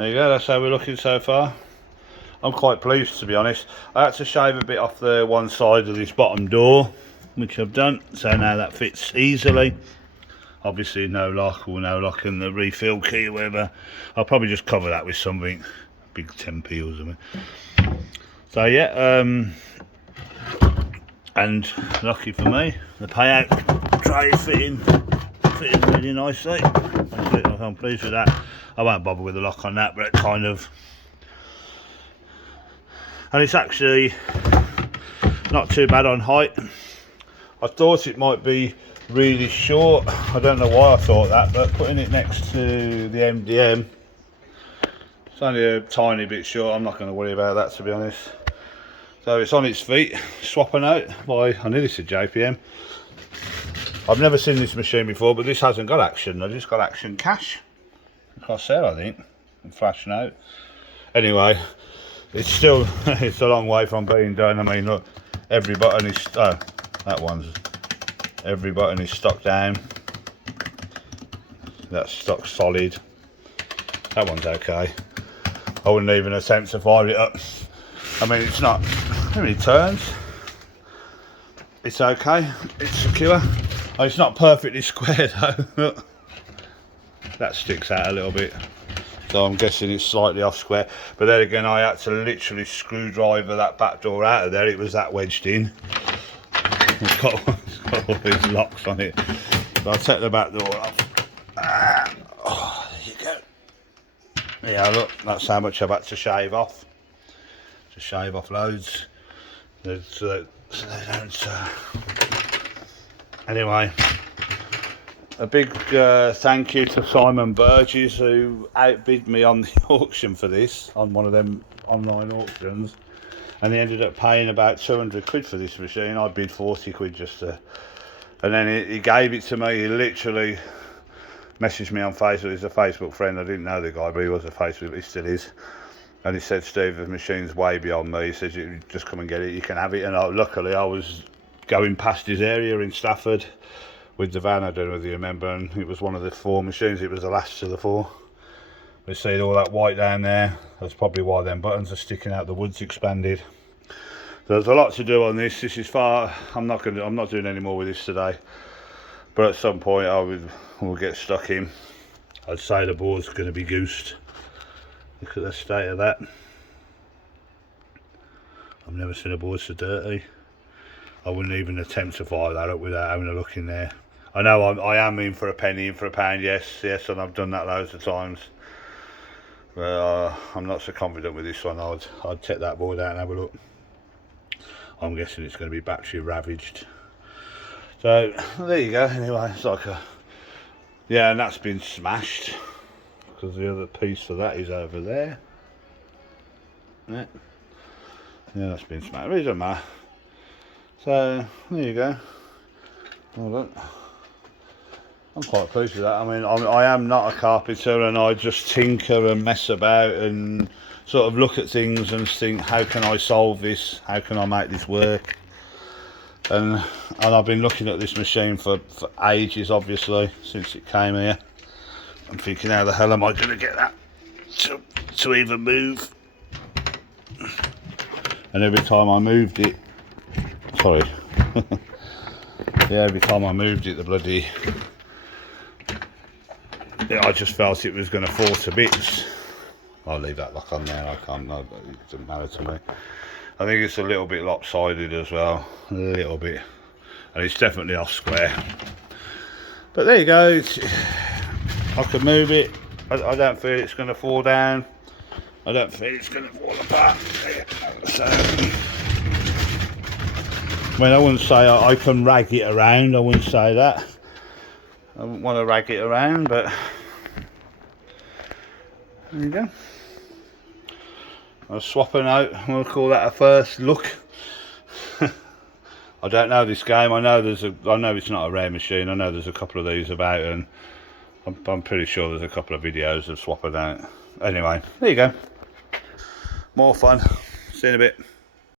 There you go, that's how we're looking so far. I'm quite pleased, to be honest. I had to shave a bit off the one side of this bottom door, which I've done, so now that fits easily. Obviously no lock or no lock in the refill key or whatever. I'll probably just cover that with something, big 10p or something. So yeah, and lucky for me, the payout tray fitting really nicely. I'm pleased with that. I won't bother with the lock on that, but it kind of, and it's actually not too bad on height. I thought it might be really short. I don't know why I thought that, but putting it next to the MDM, it's only a tiny bit short. I'm not going to worry about that, to be honest. So it's on its feet. Swap'a'Note by, I nearly said JPM. I've never seen this machine before, but this hasn't got action. I've just got action cash across there, I think, and flash note. Anyway, it's still it's a long way from being done. I mean, look, every button is every button is stuck down. That's stuck solid. That one's okay. I wouldn't even attempt to fire it up. I mean, it's not, how many turns? It's okay, it's secure. Oh, it's not perfectly square though. Look, that sticks out a little bit. So I'm guessing it's slightly off square. But then again, I had to literally screwdriver that back door out of there. It was that wedged in. It's got all these locks on it. So I'll take the back door off. Oh, there you go. Yeah, look, that's how much I've had to shave off. To shave off loads. So they don't. Anyway, a big thank you to Simon Burgess, who outbid me on the auction for this, on one of them online auctions, and he ended up paying about 200 quid for this machine. I bid 40 quid just to, and then he gave it to me. He literally messaged me on Facebook. He's a Facebook friend. I didn't know the guy, but he was a Facebook, he still is. And he said, Steve, the machine's way beyond me. He says, you just come and get it, you can have it. And luckily I was going past his area in Stafford with the van, I don't know if you remember, and it was one of the 4 machines. It was the last of the 4. We see all that white down there. That's probably why them buttons are sticking out, the wood's expanded. So there's a lot to do on this. This is far, I'm not doing any more with this today. But at some point we'll get stuck in. I'd say the board's going to be goosed. Look at the state of that. I've never seen a board so dirty. I wouldn't even attempt to fire that up without having a look in there. I know I am in for a penny, in for a pound, yes, and I've done that loads of times. But I'm not so confident with this one. I'd take that board out and have a look. I'm guessing it's going to be battery ravaged. So there you go. Anyway, it's like a, yeah, and that's been smashed, because the other piece for that is over there. Yeah, that's been smashed. It doesn't matter. So there you go. Hold on. I'm quite pleased with that. I mean, I am not a carpenter, and I just tinker and mess about and sort of look at things and think, how can I solve this? How can I make this work? And I've been looking at this machine for ages, obviously, since it came here. I'm thinking, how the hell am I going to get that to even move? And every time I moved it, sorry, yeah, every time I moved it, the bloody, yeah, I just felt it was going to fall to bits. I'll leave that lock on there. I can't, no, it doesn't matter to me. I think it's a little bit lopsided as well, a little bit, and it's definitely off square. But there you go. I can move it. I don't feel it's going to fall down. I don't feel it's going to fall apart. So, I mean, I wouldn't say I can rag it around. I wouldn't say that. I wouldn't want to rag it around, but there you go. I'll swap a note. We'll call that a first look. I don't know this game. I know it's not a rare machine. I know there's a couple of these about, and I'm pretty sure there's a couple of videos of Swap'a'Note. Anyway, there you go. More fun. See you in a bit.